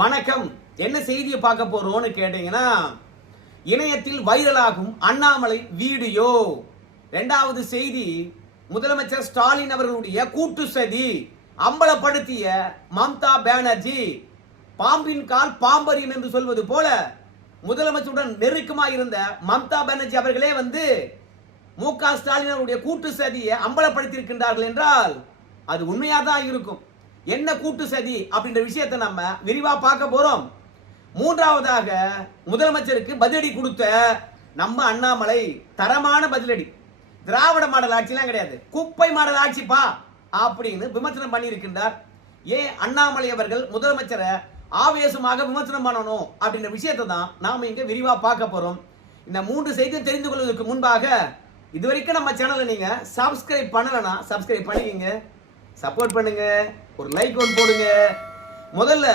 வணக்கம். என்ன செய்தியை பார்க்க போறோம்னு கேட்டீங்கன்னா, இணையத்தில் வைரலாகும் அண்ணாமலை வீடியோ. இரண்டாவது செய்தி, முதலமைச்சர் ஸ்டாலின் அவர்களுடைய கூட்டு சதி அம்பலப்படுத்திய மம்தா பானர்ஜி. பாம்பின் கால் பாம்பரியும் என்று சொல்வது போல முதலமைச்சருடன் நெருக்கமாக இருந்த மம்தா பானர்ஜி அவர்களே மு.க. ஸ்டாலின் அவருடைய கூட்டு சதியை அம்பலப்படுத்தியிருக்கின்றார்கள் என்றால் அது உண்மையாதான் இருக்கும். என்ன கூட்டு சதி அப்படின்ற விஷயத்தை நம்ம விரிவா பார்க்க போறோம். மூன்றாவதாக, முதலமைச்சருக்கு பதிலடி கொடுத்த நம்ம அண்ணாமலை தரமான பதிலடி. திராவிட மாடல் ஆட்சிலாம் கிடையாது, குப்பை மாடல் ஆட்சிப்பா அப்படின்னு விமர்சனம் பண்ணி இருக்கின்றார். ஏன் அண்ணாமலை அவர்கள் முதலமைச்சரை ஆவேசமாக விமர்சனம் பண்ணணும் அப்படின்ற விஷயத்தை தான் நாம இங்க விரிவா பார்க்க போறோம். இந்த மூன்று செய்தியை தெரிந்து கொள்வதற்கு முன்பாக, இதுவரைக்கும் நம்ம சேனலை நீங்க சப்ஸ்கிரைப் பண்ணலனா சப்ஸ்கிரைப் பண்ணிக்கங்க, சப்போர்ட் பண்ணுங்க, ஒரு லைக் ஒன்று போடுங்க. முதல்ல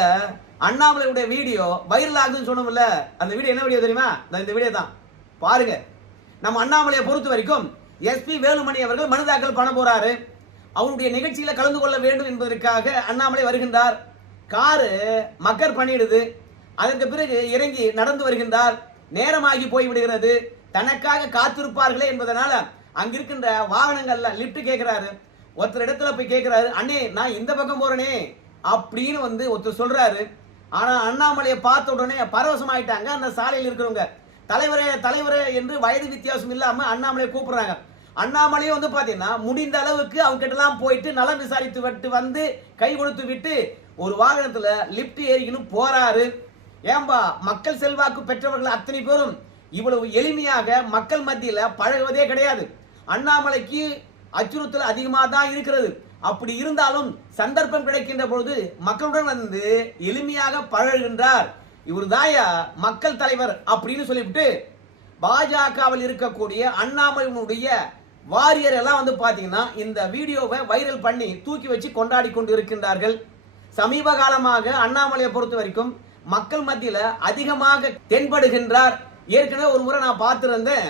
அண்ணாமலையுடைய வீடியோ வைரல் ஆகுதுன்னு சொன்னோம்ல, அந்த வீடியோ என்ன வீடியோ தெரியுமா? இந்த வீடியோ தான் பாருங்க. நம்ம அண்ணாமலையை பொறுத்த வரைக்கும் எஸ்பி வேலுமணி அவர்கள் மனு தாக்கல் பண்ண போறாரு. அவருடைய நிகழ்ச்சியில கலந்து கொள்ள வேண்டும் என்பதற்காக அண்ணாமலை வருகின்றார். காரு மக்கர் பண்ணிடுது. அதற்கு பிறகு இறங்கி நடந்து வருகின்றார். நேரமாகி போய் விடுகிறது. தனக்காக காத்திருப்பார்களே என்பதனால அங்கிருக்கின்ற வாகனங்கள்ல லிப்ட் கேட்கிறாரு. ஒருத்தர் இடத்துல போய் கேட்கிறாரு, அண்ணே நான் இந்த பக்கம் போறேனே அப்படின்னு ஒருத்தர் சொல்றாரு. ஆனா அண்ணாமலையை பார்த்த உடனே பரவசம் ஆயிட்டாங்க அந்த சாலையில் இருக்கிறவங்க. தலைவரே தலைவரே என்று வயது வித்தியாசம் இல்லாம அண்ணாமலையை கூப்பிடுறாங்க. அண்ணாமலையும் பாத்தீங்கன்னா முடிந்த அளவுக்கு அவங்க கிட்ட எல்லாம் போயிட்டு நலம் விசாரித்து விட்டு கை கொடுத்து விட்டு ஒரு வாகனத்துல லிப்ட் ஏறிக்கணும் போறாரு. ஏன்பா, மக்கள் செல்வாக்கு பெற்றவர்கள் அத்தனை பேரும் இவ்வளவு எளிமையாக மக்கள் மத்தியில பழகுவதே கிடையாது. அண்ணாமலைக்கு அச்சுறுத்தல் அதிகமாக தான் இருக்கிறது. அப்படி இருந்தாலும் சந்தர்ப்பம் கிடைக்கின்ற பொழுது மக்களுடன் எளிமையாக பழகுகின்றார். இவர் தாயா மக்கள் தலைவர் அப்படின்னு சொல்லிவிட்டு பாஜகவில் இருக்கக்கூடிய அண்ணாமலையினுடைய வாரியர் எல்லாம் பாத்தீங்கன்னா இந்த வீடியோவை வைரல் பண்ணி தூக்கி வச்சு கொண்டாடி கொண்டு இருக்கின்றார்கள். சமீப காலமாக அண்ணாமலையை பொறுத்த வரைக்கும் மக்கள் மத்தியில அதிகமாக தென்படுகின்றார். ஏற்கனவே ஒரு முறை நான் பார்த்திருந்தேன்.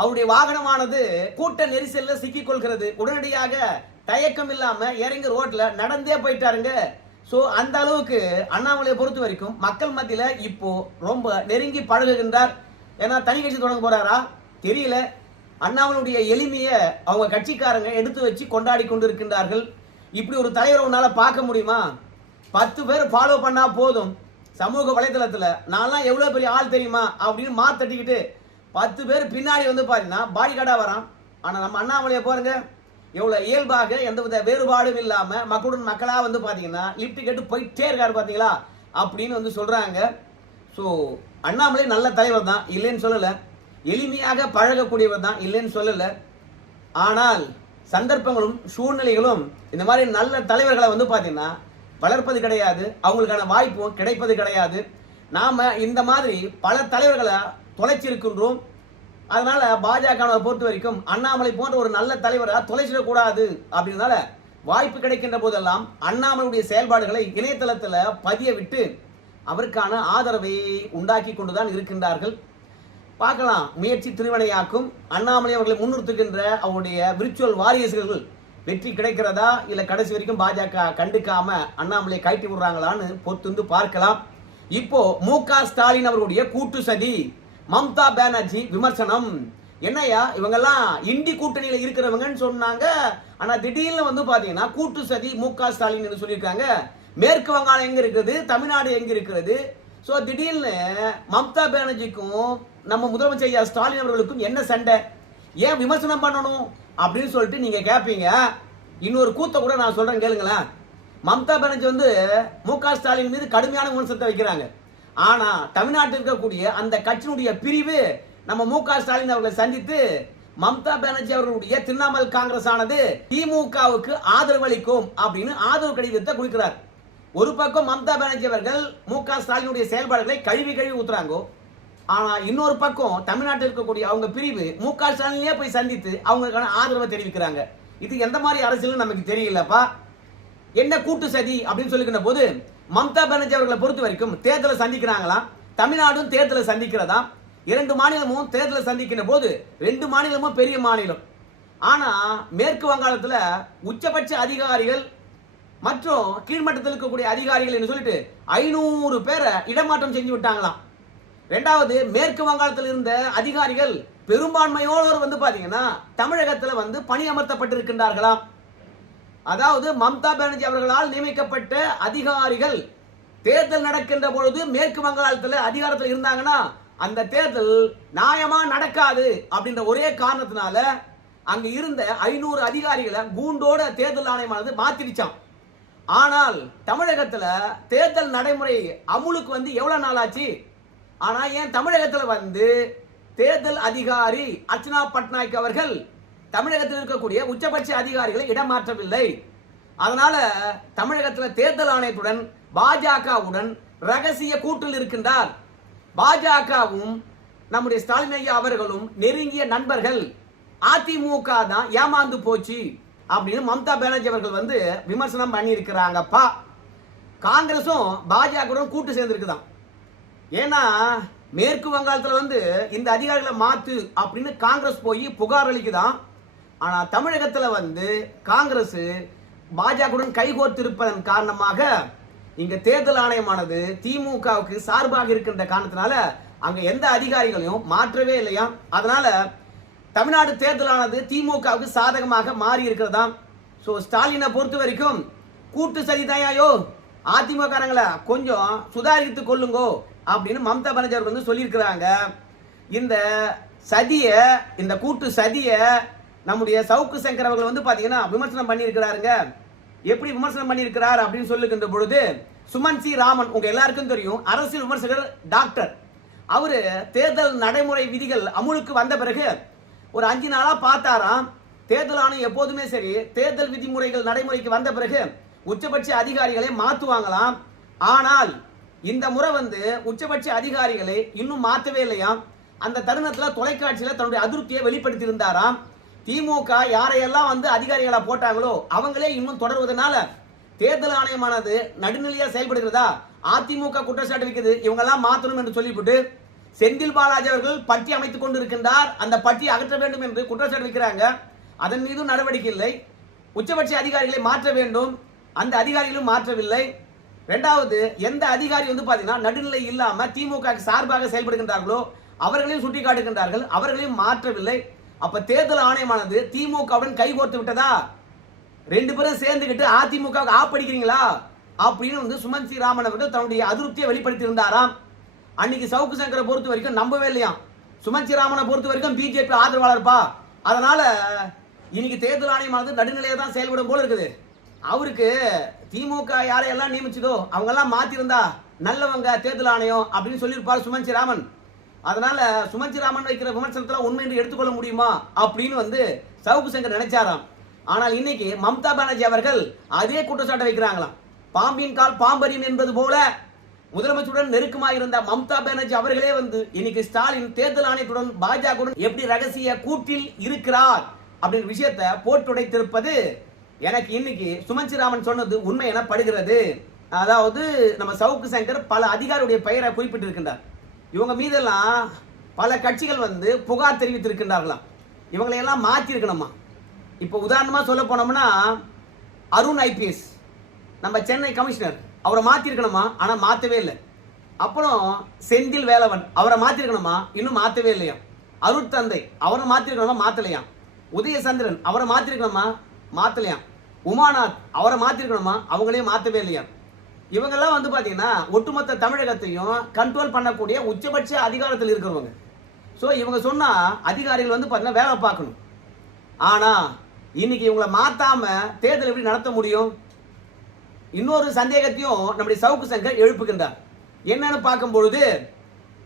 அவருடைய வாகனமானது கூட்ட நெரிசல்ல சிக்கிக் கொள்கிறது. உடனடியாக தயக்கம் இல்லாம இறங்கி ரோட்ல நடந்தே போயிட்டாருங்க. சோ அந்த அளவுக்கு அண்ணாமலையை பொறுத்த வரைக்கும் மக்கள் மத்தியில இப்போ ரொம்ப நெருங்கி பழகுகின்றார். ஏன்னா தனி கட்சி தொடங்க போறாரா தெரியல. அண்ணாமலையுடைய எளிமைய அவங்க கட்சிக்காரங்க எடுத்து வச்சு கொண்டாடி கொண்டிருக்கின்றார்கள். இப்படி ஒரு தலைவரை உன்னால பார்க்க முடியுமா? 10 பேர் ஃபாலோ பண்ணா போதும். சமூக வலைதளத்துல நான்லாம் எவ்வளவு பெரிய ஆள் தெரியுமா அப்படின்னு மாத்தட்டிக்கிட்டு 10 பேர் பின்னாடி பாத்தீங்கன்னா பாடி கார்டா வரான். ஆனா நம்ம அண்ணாமலையை பாருங்க, எவ்வளவு இயல்பாக எந்தவித வேறுபாடும் இல்லாம மக்களுடன் மக்களா பாத்தீங்கன்னா லிப்ட் கேட்டு போயிட்டே இருக்காரு பாத்தீங்களா அப்படின்னு சொல்றாங்க. ஸோ அண்ணாமலை நல்ல தலைவர் தான், இல்லைன்னு சொல்லல. எளிமையாக பழகக்கூடியவர் தான், இல்லைன்னு சொல்லல. ஆனால் சந்தர்ப்பங்களும் சூழ்நிலைகளும் இந்த மாதிரி நல்ல தலைவர்களை பாத்தீங்கன்னா வளர்ப்பது கிடையாது, அவங்களுக்கான வாய்ப்பும் கிடைப்பது கிடையாது. நாம இந்த மாதிரி பல தலைவர்களை தொலைச்சிருக்கின்றோம். அதனால பாஜகவை பொறுத்த வரைக்கும் அண்ணாமலை போன்ற ஒரு நல்ல தலைவரை தொலைச்சிடக்கூடாது. அப்படின்னால வாய்ப்பு கிடைக்கின்ற போதெல்லாம் அண்ணாமலையுடைய செயல்பாடுகளை இணையதளத்தில் பதிய விட்டு அவருக்கான ஆதரவை உண்டாக்கி கொண்டுதான் இருக்கின்றார்கள். பார்க்கலாம், முயற்சி திருவினையாக்கும். அண்ணாமலை அவர்களை முன்னிறுத்துகின்ற அவருடைய விர்ச்சுவல் வாரியர்கள் வெற்றி கிடைக்கிறதா, இல்ல கடைசி வரைக்கும் பாஜக கண்டுக்காம அண்ணாமலை கைட்டி விடுறாங்களான்னு பொறுத்து பார்க்கலாம். இப்போ மு.க. ஸ்டாலின் அவர்களுடைய கூட்டு சதி, மம்தா பானர்ஜி விமர்சனம். என்னையா இவங்கெல்லாம் இண்டி கூட்டணியில இருக்கிறவங்கன்னு சொன்னாங்க. ஆனா திடீர்னு பாத்தீங்கன்னா கூட்டு சதி மு.க. ஸ்டாலின் சொல்லியிருக்காங்க. மேற்கு வங்காளம் எங்க இருக்குது, தமிழ்நாடு எங்க இருக்கிறது? சோ திடீர்னு மம்தா பானர்ஜிக்கும் நம்ம முதலமைச்சர் ஐயா ஸ்டாலின் அவர்களுக்கும் என்ன சண்டை, ஏன் விமர்சனம் பண்ணணும் அப்படின்னு சொல்லிட்டு நீங்க கேட்பீங்க. இன்னொரு கூத்த கூட நான் சொல்றேன் கேளுங்களேன். மம்தா பானர்ஜி மு.க. ஸ்டாலின் மீது கடுமையான விமர்சனத்தை வைக்கிறாங்க. ஆனா தமிழ்நாட்டில் இருக்கக்கூடிய அந்த கட்சியினுடைய பிரிவு நம்ம மு.க. ஸ்டாலின் அவர்களை சந்தித்து மம்தா பானர்ஜி அவர்களுடைய திரிணாமுல் காங்கிரஸ் ஆனது திமுகவுக்கு ஆதரவு அளிக்கும் அப்படின்னு ஆதரவு கடிதத்தை கொடுக்கிறார். ஒரு பக்கம் மம்தா பானர்ஜி அவர்கள் மு.க. ஸ்டாலினுடைய செயல்பாடுகளை கழுவி ஊத்துறாங்க. ஆனா இன்னொரு பக்கம் தமிழ்நாட்டில் இருக்கக்கூடிய அவங்க பிரிவு மு.க. ஸ்டாலினே போய் சந்தித்து அவங்களுக்கான ஆதரவை தெரிவிக்கிறாங்க. இது எந்த மாதிரி அரசியல் நமக்கு தெரியலப்பா. என்ன கூட்டு சதி அப்படின்னு சொல்லிக்கிற போது மம்தா பானர்ஜி அவர்களை பொறுத்த வரைக்கும் தேர்தலை சந்திக்கிறாங்களா, தமிழ்நாடும் தேர்தலை சந்திக்கிறதா. 2 மாநிலமும் தேர்தலை சந்திக்கிற போது 2 மாநிலமும் பெரிய மாநிலம். ஆனா மேற்கு வங்காளத்துல உச்சபட்ச அதிகாரிகள் மற்றும் கீழ்மட்டத்தில் இருக்கக்கூடிய அதிகாரிகள் என்று சொல்லிட்டு 500 பேரை இடமாற்றம் செஞ்சு விட்டாங்களாம். ரெண்டாவது, மேற்கு வங்காளத்தில் இருந்த அதிகாரிகள் பெரும்பான்மையோடு வந்து பாத்தீங்கன்னா தமிழகத்தில் வந்து பணியமர்த்தப்பட்டிருக்கின்றார்களாம். அதாவது மம்தா பானர்ஜி அவர்களால் நியமிக்கப்பட்ட அதிகாரிகள் தேர்தல் நடக்கின்ற பொழுது மேற்கு வங்காளத்தில் அதிகாரத்தில் இருந்தாங்கன்னா அந்த தேர்தல் நியாயமா நடக்காது அப்படின்ற ஒரே காரணத்தினால அங்க இருந்த 500 அதிகாரிகளை கூண்டோட தேர்தல் ஆணையமானது மாத்திடுச்சான். ஆனால் தமிழகத்துல தேர்தல் நடைமுறை அமுலுக்கு வந்து எவ்வளவு நாள் ஆச்சு? ஆனா ஏன் தமிழகத்துல வந்து தேர்தல் அதிகாரி அர்ச்சனா பட்நாயக் அவர்கள் தமிழகத்தில் இருக்கக்கூடிய உச்சபட்ச அதிகாரிகளை இடமாற்றவில்லை? அதனால தமிழகத்தில் தேர்தல் ஆணையத்துடன் பாஜகவுடன் ரகசிய கூட்டில் இருக்கின்றார். பாஜகவும் நம்முடைய ஸ்டாலின் ஐயா அவர்களும் நெருங்கிய நண்பர்கள். அதிமுக தான் ஏமாந்து போச்சு அப்படின்னு மம்தா பானர்ஜி அவர்கள் வந்து விமர்சனம் பண்ணி இருக்கிறாங்கப்பா. காங்கிரசும் பாஜகவுடன் கூட்டு சேர்ந்திருக்குதான். ஏன்னா மேற்கு வங்காளத்தில் வந்து இந்த அதிகாரிகளை மாத்து அப்படின்னு காங்கிரஸ் போய் புகார் அளிக்குதான். ஆனா தமிழகத்தில் வந்து காங்கிரஸ் பாஜகவுடன் கைகோர்த்திருப்பதன் காரணமாக இங்க தேர்தல் ஆணையமானது திமுகவுக்கு சார்பாக இருக்கின்ற காரணத்தினால அங்க எந்த அதிகாரிகளையும் மாற்றவே இல்லையா. அதனால தமிழ்நாடு தேர்தலானது திமுகவுக்கு சாதகமாக மாறி இருக்கிறதா. சோ ஸ்டாலினை பொறுத்த வரைக்கும் கூட்டு சதிதாயோ அதிமுகங்களை கொஞ்சம் சுதாரித்து கொள்ளுங்கோ அப்படின்னு மம்தா பானர்ஜி அவர்கள் வந்து சொல்லியிருக்கிறாங்க. இந்த சதிய இந்த கூட்டு சதிய நம்முடைய சவுக்கு சங்கர் அவர்கள் வந்து பாத்தீங்கன்னா விமர்சனம் பண்ணி இருக்கிறாருங்க. எப்படி விமர்சனம் பண்ணியிருக்கிறார் அப்படின்னு சொல்லுகின்ற பொழுது, சுமன் சி ராமன் உங்க எல்லாருக்கும் தெரியும், அரசியல் விமர்சகர், டாக்டர். அவரு தேர்தல் நடைமுறை விதிகள் அமுலுக்கு வந்த பிறகு ஒரு 5 நாளா பார்த்தாராம். தேர்தல் ஆணையம் எப்போதுமே சரி தேர்தல் விதிமுறைகள் நடைமுறைக்கு வந்த பிறகு உச்சபட்ச அதிகாரிகளை மாத்துவாங்களாம். ஆனால் இந்த முறை வந்து உச்சபட்ச அதிகாரிகளை இன்னும் மாற்றவே இல்லையாம். அந்த தருணத்தில் தொலைக்காட்சியில் தன்னுடைய அதிருப்தியை வெளிப்படுத்தி இருந்தாராம். திமுக யாரையெல்லாம் வந்து அதிகாரிகளா போட்டாங்களோ அவங்களே இன்னும் தொடர்வதனால தேர்தல் ஆணையமானது நடுநிலையா செயல்படுகிறதா அதிமுக குற்றச்சாட்டு வைக்கிறது. இவங்க எல்லாம் மாற்றணும் என்று சொல்லிவிட்டு செந்தில் பாலாஜி அவர்கள் பட்டி அமைத்துக் கொண்டிருக்கின்றார். அந்த பட்டியை அகற்ற வேண்டும் என்று குற்றச்சாட்டு வைக்கிறாங்க. அதன் மீது நடவடிக்கை இல்லை. உச்சபட்ச அதிகாரிகளை மாற்ற வேண்டும், அந்த அதிகாரிகளும் மாற்றவில்லை. இரண்டாவது, எந்த அதிகாரி வந்து பாத்தீங்கன்னா நடுநிலை இல்லாம திமுக சார்பாக செயல்படுகின்றார்களோ அவர்களையும் சுட்டிக்காட்டுகின்றார்கள், அவர்களையும் மாற்றவில்லை. அப்ப தேர்தல் ஆணையமானது திமுகவுடன் கைகோர்த்து விட்டதா? 2 பேரும் சேர்ந்துகிட்டு அதிமுக ஆப்படிக்கிறீங்களா அப்படின்னு வந்து சுமன் சி ராமன் அவர்கள் தன்னுடைய அதிருப்தியை வெளிப்படுத்தி இருந்தாராம். அன்னைக்கு சவுக்கு சங்கரை பொறுத்த வரைக்கும் நம்பவே இல்லையாம். சுமன் சி ராமனை பொறுத்த வரைக்கும் பிஜேபி ஆதரவாளர்ப்பா. அதனால இன்னைக்கு தேர்தல் ஆணையமானது நடுநிலையை தான் செயல்படும் போல இருக்குது. அவருக்கு திமுக யாரையெல்லாம் நியமிச்சதோ அவங்க எல்லாம் மாத்திருந்தா நல்லவங்க தேர்தல் ஆணையம் அப்படின்னு சொல்லியிருப்பார் சுமன் சி ராமன். அதனால சுமன் சி ராமன் வைக்கிற விமர்சனத்துல உண்மை என்று எடுத்துக்கொள்ள முடியுமா அப்படின்னு வந்து சவுக்கு சங்கர் நினைச்சாராம். ஆனால் இன்னைக்கு மம்தா பானர்ஜி அவர்கள் அதே குற்றச்சாட்டை வைக்கிறாங்களாம். பாம்பின் கால் பாம்பரியும் என்பது போல முதலமைச்சருடன் நெருக்கமாக இருந்த மம்தா பானர்ஜி அவர்களே வந்து இன்னைக்கு ஸ்டாலின் தேர்தல் ஆணையத்துடன் பாஜகவுடன் எப்படி ரகசிய கூட்டில் இருக்கிறார் அப்படின்ற விஷயத்தை போட்டுடைத்திருப்பது எனக்கு இன்னைக்கு சுமன் சி ராமன் சொன்னது உண்மை என படுகிறது. அதாவது நம்ம சவுக்கு சங்கர் பல அதிகாரியுடைய பெயரை குறிப்பிட்டிருக்கின்றார். இவங்க மீதெல்லாம் பல கட்சிகள் வந்து புகார் தெரிவித்திருக்கின்றார்களாம். இவங்களை எல்லாம் மாற்றி இருக்கணுமா? இப்போ உதாரணமா சொல்ல போனோம்னா அருண் ஐபிஎஸ் நம்ம சென்னை கமிஷனர் அவரை மாத்திருக்கணுமா, ஆனா மாத்தவே இல்லை. அப்புறம் செந்தில் வேலவன் அவரை மாத்திருக்கணுமா, இன்னும் மாத்தவே இல்லையா. அருட் தந்தை அவரை மாத்திருக்கணுமா, மாத்தலையாம். உதயசந்திரன் அவரை மாத்திருக்கணுமா, மாத்தலையாம். உமாநாத் அவரை மாத்திருக்கணுமா, அவங்களையும் மாத்தவே இல்லையா. இவங்கெல்லாம் வந்து பாத்தீங்கன்னா ஒட்டுமொத்த தமிழகத்தையும் கண்ட்ரோல் பண்ணக்கூடிய உச்சபட்ச அதிகாரத்தில் இருக்கிறவங்க. ஸோ இவங்க சொன்னா அதிகாரிகள் வந்து பாத்தீங்கன்னா வேலை பார்க்கணும். ஆனா இன்னைக்கு இவங்களை மாத்தாம தேர்தல் எப்படி நடத்த முடியும்? இன்னொரு சந்தேகத்தையும் நம்முடைய சவுக்கு சங்கர் எழுப்புகின்றார். என்னன்னு பார்க்கும் பொழுது,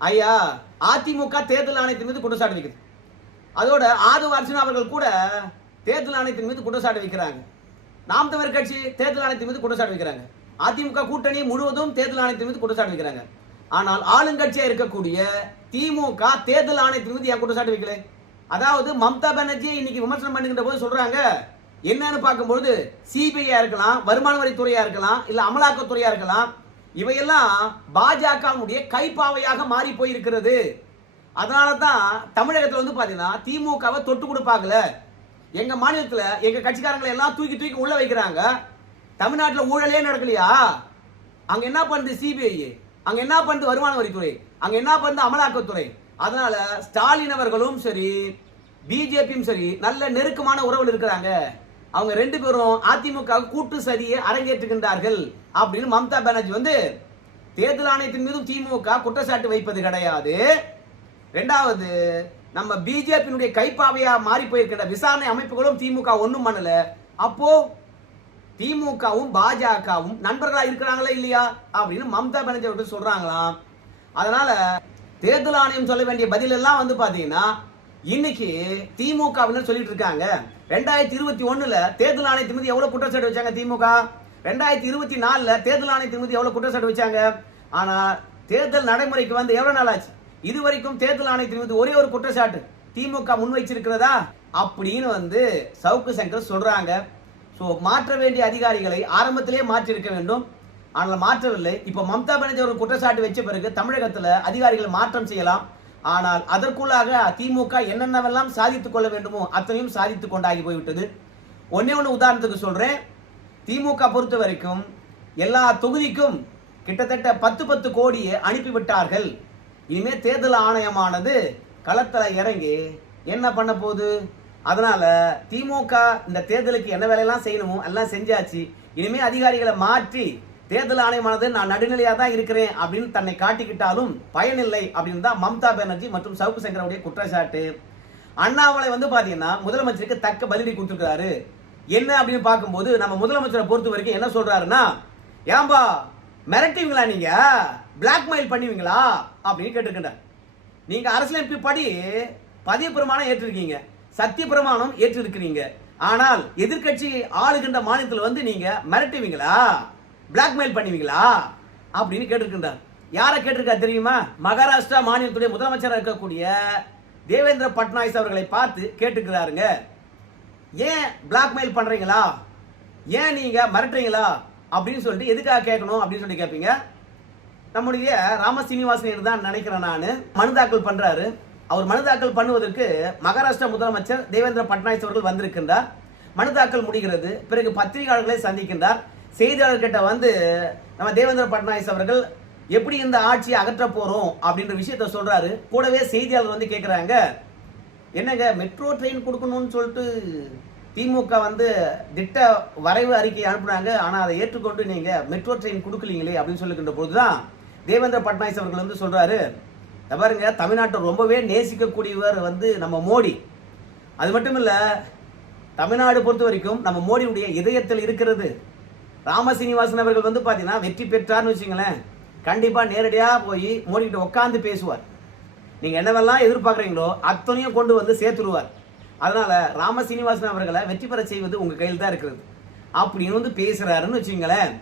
ஐயா அதிமுக தேர்தல் ஆணையத்தின் மீது குற்றச்சாட்டு வைக்குது. அதோட ஆதவ அர்ஜுனா அவர்கள் கூட தேர்தல் ஆணையத்தின் மீது குற்றச்சாட்டு வைக்கிறாங்க. நாம் தமிழர் கட்சி தேர்தல் ஆணையத்தின் மீது குற்றச்சாட்டு வைக்கிறாங்க. அதிமுக கூட்டணி முழுவதும் தேர்தல் ஆணையத்தின் மீது குற்றச்சாட்டு வைக்கிறாங்க. ஆனால் ஆளுங்கட்சியா இருக்கக்கூடிய திமுக தேர்தல் ஆணையத்தின் மீது ஏன் குற்றச்சாட்டு வைக்கல? அதாவது மம்தா பானர்ஜி இன்னைக்கு விமர்சனம் பண்ணுகின்ற போது சொல்றாங்க என்னன்னு பார்க்கும்போது சிபிஐ இருக்கலாம், வருமான வரித்துறையா இருக்கலாம், இல்ல அமலாக்கத்துறையா இருக்கலாம், இவையெல்லாம் பாஜகவுடைய கைப்பாவையாக மாறி போயிருக்கிறது. அதனாலதான் தமிழகத்துல வந்து பாத்தீங்கன்னா திமுகவை தொட்டு கொடுப்பாங்கல. எங்க மாநிலத்துல எங்க கட்சிக்காரங்களை எல்லாம் தூக்கி தூக்கி உள்ள வைக்கிறாங்க. தமிழ்நாட்டில் ஊழலே நடக்கலையா? அங்க என்ன பண்ணுது சிபிஐ, அங்க என்ன பண்ணுது வருமான வரித்துறை, அங்க என்ன பண்ணுது அமலாக்கத்துறை? அதனால ஸ்டாலின் அவர்களும் சரி பிஜேபியும் சரி நல்ல நெருக்கமான உறவில் இருக்கிறாங்க. அவங்க ரெண்டு பேரும் அதிமுக கூட்டு சதியை அரங்கேற்றுகின்றார்கள் அப்படின்னு மம்தா பானர்ஜி வந்து தேர்தல் ஆணையத்தின் மீதும் திமுக குற்றச்சாட்டு வைப்பது கிடையாது. இரண்டாவது, நம்ம பிஜேபியினுடைய கைப்பாவையா மாறி போயிருக்கின்ற விசாரணை அமைப்புகளும் திமுக ஒண்ணும் பண்ணல. அப்போ திமுகவும் பாஜகவும் நண்பர்களா இருக்கிறாங்களா இல்லையா அப்படின்னு மம்தா பானர்ஜி அவர்கள் சொல்றாங்களாம். அதனால தேர்தல் ஆணையம் சொல்ல வேண்டிய பதில் எல்லாம் வந்து பாத்தீங்கன்னா இன்னைக்கு திமுகவினர் சொல்லிட்டு இருக்காங்க. 2021 தேர்தல் ஆணையத்தின் மீது எவ்வளவு குற்றச்சாட்டு வச்சாங்க திமுக, 2024 தேர்தல் ஆணையத்தின் மீது எவ்வளவு குற்றச்சாட்டு வச்சாங்க. ஆனா தேர்தல் நடைமுறைக்கு வந்து எவ்வளவு நாள் ஆச்சு? இதுவரைக்கும் தேர்தல் ஆணையத்தின் மீது ஒரே ஒரு குற்றச்சாட்டு திமுக முன்வைச்சிருக்கிறதா அப்படின்னு வந்து சவுக்கு சங்கர் சொல்றாங்க. சோ மாற்ற வேண்டிய அதிகாரிகளை ஆரம்பத்திலே மாற்றி இருக்க வேண்டும், ஆனால் மாற்றவில்லை. இப்ப மம்தா பானர்ஜி ஒரு குற்றச்சாட்டு வச்ச பிறகு தமிழகத்துல அதிகாரிகளை மாற்றம் செய்யலாம். ஆனால் அதற்குள்ளாக திமுக என்னென்னவெல்லாம் சாதித்துக் கொள்ள வேண்டுமோ அத்தனையும் சாதித்துக் கொண்டாகி போய்விட்டது. ஒன்னே ஒன்று உதாரணத்துக்கு சொல்றேன். திமுக பொறுத்த வரைக்கும் எல்லா தொகுதிக்கும் கிட்டத்தட்ட 10 கோடியை அனுப்பிவிட்டார்கள். இனிமே தேர்தல் ஆணையமானது களத்துல இறங்கி என்ன பண்ண போகுது? அதனால திமுக இந்த தேர்தலுக்கு என்ன வேலையெல்லாம் செய்யணுமோ எல்லாம் செஞ்சாச்சு. இனிமே அதிகாரிகளை மாற்றி தேர்தல் ஆணையமானது நான் நடுநிலையா தான் இருக்கிறேன் அப்படின்னு தன்னை காட்டிக்கிட்டாலும் பயனில்லை அப்படின்னு தான் மம்தா பானர்ஜி மற்றும் சவுக்கு சங்கருடைய குற்றச்சாட்டு. அண்ணாமலை வந்து பாத்தீங்கன்னா முதலமைச்சருக்கு தக்க பதிலடி கொடுத்துருக்காரு. என்ன அப்படின்னு பார்க்கும்போது நம்ம முதலமைச்சரை பொறுத்த வரைக்கும் என்ன சொல்றாருன்னா, ஏன்பா மிரட்டுவீங்களா, நீங்க பிளாக்மெயில் பண்ணுவீங்களா அப்படின்னு கேட்டிருக்கின்றார். நீங்க அரசியலமைப்பு படி பதவி பிரமாணம் ஏற்றிருக்கீங்க, சத்திய பிரமாணம் ஏற்றிருக்கிறீங்க. ஆனால் எதிர்கட்சி ஆளுகின்ற மாநிலத்தில் வந்து நீங்க மிரட்டுவீங்களா, பிளாக்மெயில் பண்ணுவீங்களா அப்படின்னு கேட்டிருக்கின்றார். யாரை கேட்டிருக்கா தெரியுமா? மகாராஷ்டிரா மாநிலத்துடைய முதலமைச்சராக இருக்கக்கூடிய தேவேந்திர பட்னாவிஸ் அவர்களை பார்த்து கேட்டுக்கிறாருங்க. ஏன் பிளாக்மெயில் பண்றீங்களா, ஏன் நீங்க மிரட்டுறீங்களா அப்படின்னு சொல்லிட்டு எதுக்காக கேட்கணும் அப்படின்னு சொல்லி கேட்பீங்க. நம்முடைய ராம சீனிவாசன் தான் நினைக்கிறேன் நான் மனு தாக்கல் பண்றாரு. அவர் மனு தாக்கல் பண்ணுவதற்கு மகாராஷ்டிரா முதலமைச்சர் தேவேந்திர பட்னாவிஸ் அவர்கள் வந்திருக்கின்றார். மனு தாக்கல் முடிகிறது. பிறகு பத்திரிகையாளர்களை சந்திக்கின்றார். செய்தியாளர்கிட்ட வந்து நம்ம தேவேந்திர பட்னாவிஸ் அவர்கள் எப்படி இந்த ஆட்சியை அகற்ற போறோம் அப்படின்ற விஷயத்த சொல்றாரு. கூடவே செய்தியாளர் வந்து கேட்கிறாங்க, என்னங்க மெட்ரோ ட்ரெயின் கொடுக்கணும்னு சொல்லிட்டு திமுக வந்து திட்ட வரைவு அறிக்கை அனுப்புனாங்க, ஆனா அதை ஏற்றுக்கொண்டு நீங்க மெட்ரோ ட்ரெயின் கொடுக்கலீங்களே அப்படின்னு சொல்லுகின்ற போதுதான் தேவேந்திர பட்னாவிஸ் அவர்கள் வந்து சொல்றாரு, பாருங்க தமிழ்நாட்டை ரொம்பவே நேசிக்கக்கூடியவர் வந்து நம்ம மோடி. அது மட்டும் இல்ல, தமிழ்நாடு பொறுத்த வரைக்கும் நம்ம மோடியுடைய இதயத்தில் இருக்கிறது. ராம சீனிவாசன் அவர்கள் வந்து பாத்தீங்கன்னா வெற்றி பெற்றார்னு வச்சுங்களேன், கண்டிப்பா நேரடியா போய் மோடி கிட்ட உட்கார்ந்து பேசுவார். நீங்க என்னவெல்லாம் எதிர்பார்க்குறீங்களோ அத்தனையும் கொண்டு வந்து சேர்த்துருவார். அதனால ராம சீனிவாசன் அவர்களை வெற்றி பெற செய்வது உங்க கையில் தான் இருக்கிறது அப்படின்னு வந்து பேசுறாருன்னு வச்சுங்களேன்.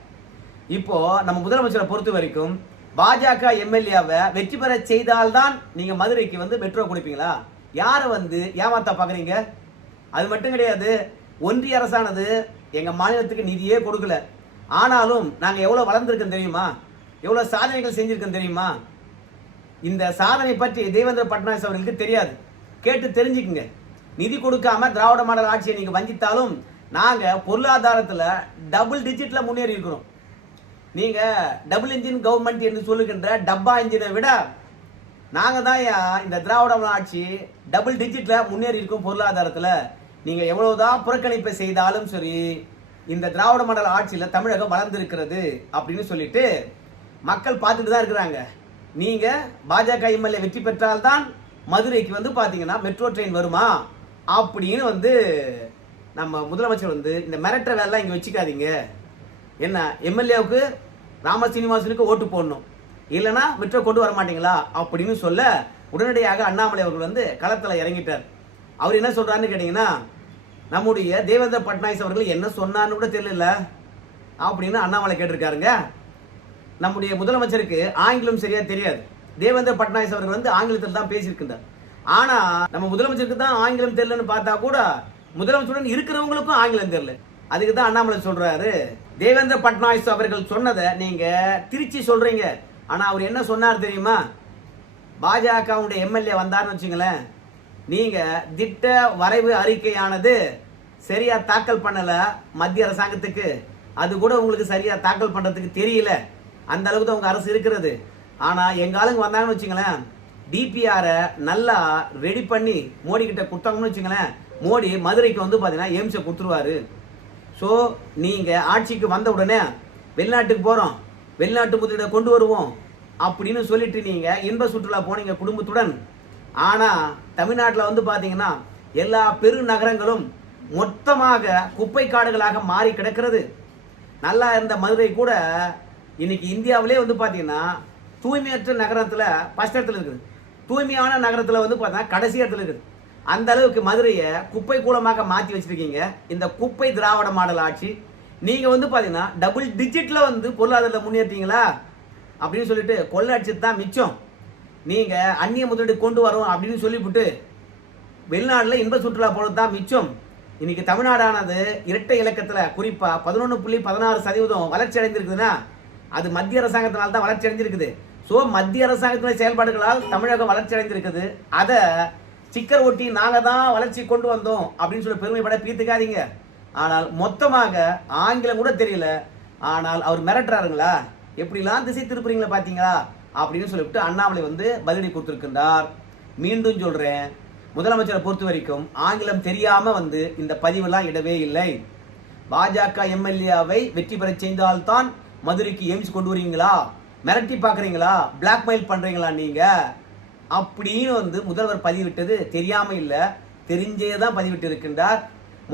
இப்போ நம்ம முதலமைச்சரை பொறுத்த வரைக்கும் பாஜக எம்எல்ஏவை வெற்றி பெற செய்தால்தான் நீங்க மதுரைக்கு வந்து மெட்ரோ கொடுப்பீங்களா? யாரை வந்து ஏமாத்த பாக்குறீங்க? அது மட்டும் கிடையாது, ஒன்றிய அரசானது எங்க மாநிலத்துக்கு நிதியே கொடுக்கல. ஆனாலும் நாங்க எவ்வளவு வளர்ந்திருக்கோம் தெரியுமா, எவ்வளவு சாதனைகள் செஞ்சிருக்கோம் தெரியுமா? இந்த சாதனை பற்றி தேவேந்திர பட்னாவிஸ் அவர்களுக்கு தெரியாது. கேட்டு தெரிஞ்சுக்குங்க. நிதி கொடுக்காம திராவிட மாடல் ஆட்சியை நீங்க வஞ்சித்தாலும் நாங்க பொருளாதாரத்துல டபுள் டிஜிட்ல முன்னேறி இருக்கிறோம். நீங்க டபுள் இன்ஜின் கவர்மெண்ட் என்று சொல்லுகின்ற டப்பா இன்ஜினை விட நாங்க தான் இந்த திராவிட மாடல் ஆட்சி டபுள் டிஜிட்ல முன்னேறி இருக்கும். பொருளாதாரத்துல நீங்க எவ்வளவுதான் புறக்கணிப்பை செய்தாலும் சரி, இந்த திராவிட மாடல் ஆட்சியில தமிழகம் வளர்ந்திருக்கிறது அப்படின்னு சொல்லிட்டு மக்கள் பார்த்துட்டு தான் இருக்கிறாங்க. நீங்க பாஜக எம்எல்ஏ வெற்றி பெற்றால்தான் மதுரைக்கு வந்து பாத்தீங்கன்னா மெட்ரோ ட்ரெயின் வருமா அப்படின்னு வந்து நம்ம முதலமைச்சர் வந்து இந்த மிரட்டுற வேலை இங்க வச்சுக்காதீங்க. என்ன எம்எல்ஏவுக்கு ராம சீனிவாசனுக்கு ஓட்டு போடணும், இல்லைன்னா மெட்ரோ கொண்டு வர மாட்டீங்களா அப்படின்னு சொல்ல உடனடியாக அண்ணாமலை அவர்கள் வந்து களத்துல இறங்கிட்டார். அவர் என்ன சொல்றாருன்னு கேட்டீங்கன்னா, நம்முடைய தேவேந்திர பட்னாவிஸ் அவர்கள் என்ன சொன்னான்னு கூட தெரியல அப்படின்னு அண்ணாமலை கேட்டிருக்காருங்க. நம்முடைய முதலமைச்சருக்கு ஆங்கிலம் சரியா தெரியாது. தேவேந்திர பட்னாவிஸ் அவர்கள் வந்து ஆங்கிலத்தில் தான் பேசியிருக்கின்றார். ஆனா நம்ம முதலமைச்சருக்கு தான் ஆங்கிலம் தெரியலன்னு பார்த்தா கூட முதலமைச்சருடன் இருக்கிறவங்களுக்கும் ஆங்கிலம் தெரியல. அதுக்கு தான் அண்ணாமலை சொல்றாரு, தேவேந்திர பட்னாவிஸ் அவர்கள் சொன்னதை நீங்க திருச்சி சொல்றீங்க. ஆனா அவர் என்ன சொன்னார் தெரியுமா? பாஜகவுடைய எம்எல்ஏ வந்தார்னு வச்சுங்களேன், நீங்க திட்ட வரைவு அறிக்கையானது சரியா தாக்கல் பண்ணல மத்திய அரசாங்கத்துக்கு, அது கூட உங்களுக்கு சரியா தாக்கல் பண்றதுக்கு தெரியல. அந்த அளவுக்கு தான் உங்க அரசு இருக்கிறது. ஆனா எங்க ஆளுங்க வந்தாங்கன்னு வச்சுங்களேன், டிபிஆரை நல்லா ரெடி பண்ணி மோடி கிட்ட கொடுத்தாங்கன்னு வச்சுங்களேன், மோடி மதுரைக்கு வந்து பாத்தீங்கன்னா எய்ம்ஸை கொடுத்துருவாரு. ஸோ நீங்க ஆட்சிக்கு வந்த உடனே வெளிநாட்டுக்கு போறோம், வெளிநாட்டு முதலீடை கொண்டு வருவோம் அப்படின்னு சொல்லிட்டு நீங்க இன்ப சுற்றுலா போனீங்க குடும்பத்துடன். ஆனா தமிழ்நாட்டில் வந்து பாத்தீங்கன்னா எல்லா பெருநகரங்களும் மொத்தமாக குப்பை காடுகளாக மாறி கிடக்கிறது. நல்லா இருந்த மதுரை கூட இன்னைக்கு இந்தியாவிலே வந்து பாத்தீங்கன்னா தூய்மையற்ற நகரத்துல ஃபர்ஸ்ட் இடத்துல இருக்குது, தூய்மையான நகரத்துல வந்து பார்த்தீங்கன்னா கடைசி இடத்துல இருக்குது. அந்த அளவுக்கு மதுரையை குப்பை கூலமாக மாற்றி வச்சிருக்கீங்க. இந்த குப்பை திராவிட மாடல் ஆட்சி. நீங்க வந்து பாத்தீங்கன்னா டபுள் டிஜிட்ல வந்து பொருளாதாரத்தை முன்னேற்றீங்களா அப்படின்னு சொல்லிட்டு கொள்ளை அடிச்சது தான் மிச்சம். நீங்க அந்நிய முதலீடு கொண்டு வரோம் அப்படின்னு சொல்லிவிட்டு வெளிநாடுல இன்ப சுற்றுலா போனது தான் மிச்சம். இன்னைக்கு தமிழ்நாடானது இரட்டை இலக்கத்துல குறிப்பா 11.16% வளர்ச்சி அடைந்திருக்குதுன்னா அது மத்திய அரசாங்கத்தினால தான் வளர்ச்சி அடைஞ்சிருக்குது. ஸோ மத்திய அரசாங்கத்தினுடைய செயல்பாடுகளால் தமிழகம் வளர்ச்சி அடைந்திருக்குது. அதை ஸ்டிக்கர் ஒட்டி நாங்க தான் வளர்ச்சி கொண்டு வந்தோம் அப்படின்னு சொல்லி பெருமைப்பட பீத்துக்காதீங்க. ஆனால் மொத்தமாக ஆங்கிலம் கூட தெரியல, ஆனால் அவர் மிரட்டுறாருங்களா, எப்படிலாம் திசை திருப்புறீங்களா பாத்தீங்களா அப்படின்னு சொல்லிவிட்டு அண்ணாமலை வந்து பதிலடி கொடுத்திருக்கின்றார். மீண்டும் சொல்றேன், முதலமைச்சரை பொறுத்த வரைக்கும் ஆங்கிலம் தெரியாம வந்து இந்த பதிவெல்லாம் இடவே இல்லை. பாஜக எம்எல்ஏவை வெற்றி பெற செய்தால்தான் மதுரைக்கு எய்ம்ஸ் கொண்டு வரீங்களா, மிரட்டி பாக்குறீங்களா, பிளாக்மெயில் பண்றீங்களா நீங்க அப்படின்னு வந்து முதல்வர் பதிவிட்டது தெரியாம இல்ல, தெரிஞ்சேதான் பதிவிட்டு இருக்கின்றார்.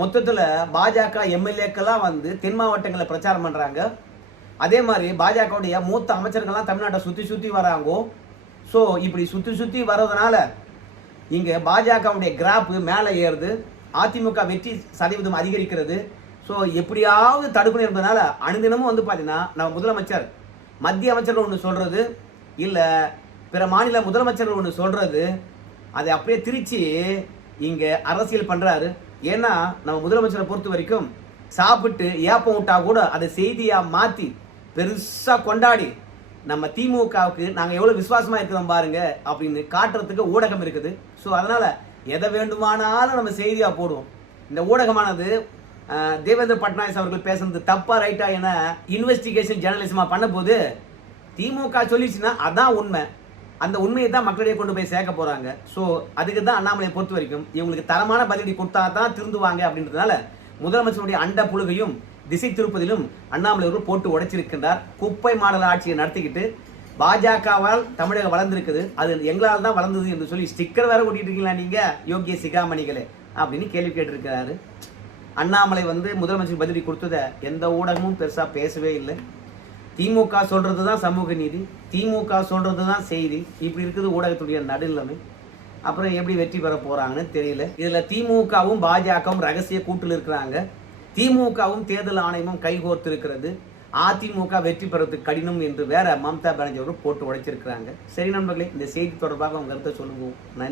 மொத்தத்துல பாஜக எம்எல்ஏக்கெல்லாம் வந்து தென் மாவட்டங்களில் பிரச்சாரம் பண்றாங்க. அதே மாதிரி பாஜகவுடைய மூத்த அமைச்சர்கள்லாம் தமிழ்நாட்டை சுத்தி சுத்தி வராங்க. ஸோ இப்படி சுத்தி சுத்தி வர்றதுனால இங்க பாஜகவுடைய கிராப் மேலே ஏறுது, அதிமுக வெற்றி சதவீதம் அதிகரிக்கிறது. ஸோ எப்படியாவது தடுக்கணும் என்பதனால அனுதினமும் வந்து பார்த்தீங்கன்னா நம்ம முதலமைச்சர் மத்திய அமைச்சர்கள் ஒன்று சொல்றது இல்லை பிற மாநில முதலமைச்சர்கள் ஒன்று சொல்றது, அதை அப்படியே திருச்சி இங்க அரசியல் பண்றாரு. ஏன்னா நம்ம முதலமைச்சரை பொறுத்த வரைக்கும் சாப்பிட்டு ஏப்பம் விட்டா கூட அதை செய்தியா மாத்தி பெருசா கொண்டாடி நம்ம திமுகவுக்கு நாங்க எவ்வளவு விசுவாசமா இருக்கிறோம் பாருங்க அப்படின்னு காட்டுறதுக்கு ஊடகம் இருக்குது. ஸோ அதனால எதை வேண்டுமானாலும் நம்ம செய்தியா போடுவோம். இந்த ஊடகமானது தேவேந்திர பட்நாயக் அவர்கள் பேசுறது தப்பா ரைட்டா என இன்வெஸ்டிகேஷன் ஜேர்னலிசமா பண்ண போது திமுக சொல்லிச்சுன்னா அதான் உண்மை, அந்த உண்மையை தான் மக்களிடையே கொண்டு போய் சேர்க்க போறாங்க. ஸோ அதுக்கு தான் அண்ணாமலையை பொறுத்த வரைக்கும் இவங்களுக்கு தரமான பதிலடி கொடுத்தா தான் திருந்துவாங்க அப்படின்றதுனால முதலமைச்சருடைய அண்ட புழுகையும் திசை திருப்பதிலும் அண்ணாமலை அவர்கள் போட்டு உடைச்சிருக்கின்றார். குப்பை மாடல் ஆட்சியை நடத்திக்கிட்டு பாஜகவால் தமிழகம் வளர்ந்திருக்குது, அது எங்களால் தான் வளர்ந்தது என்று சொல்லி ஸ்டிக்கர் வேற ஓட்டிட்டு இருக்கீங்களா நீங்க யோகிய சிகாமணிகளே அப்படின்னு கேள்வி கேட்டிருக்கிறாரு. அண்ணாமலை வந்து முதலமைச்சர் பதிலடி கொடுத்தத எந்த ஊடகமும் பெருசா பேசவே இல்லை. திமுக சொல்றதுதான் சமூக நீதி, திமுக சொல்றதுதான் செய்தி, இப்படி இருக்குது ஊடகத்துடைய நடுநிலைமை. அப்புறம் எப்படி வெற்றி பெற போறாங்கன்னு தெரியல. இதுல திமுகவும் பாஜகவும் ரகசிய கூட்டில் இருக்கிறாங்க. திமுகவும் தேர்தல் ஆணையமும் கைகோர்த்து இருக்கிறது. அதிமுக வெற்றி பெறத்துக்கு கடினம் என்று வேற மம்தா பானர்ஜி அவர்கள் போட்டு உடைச்சிருக்கிறாங்க. சரி நண்பர்களே, இந்த செய்தி தொடர்பாக உங்க கருத்தை சொல்லுங்க. நன்றி.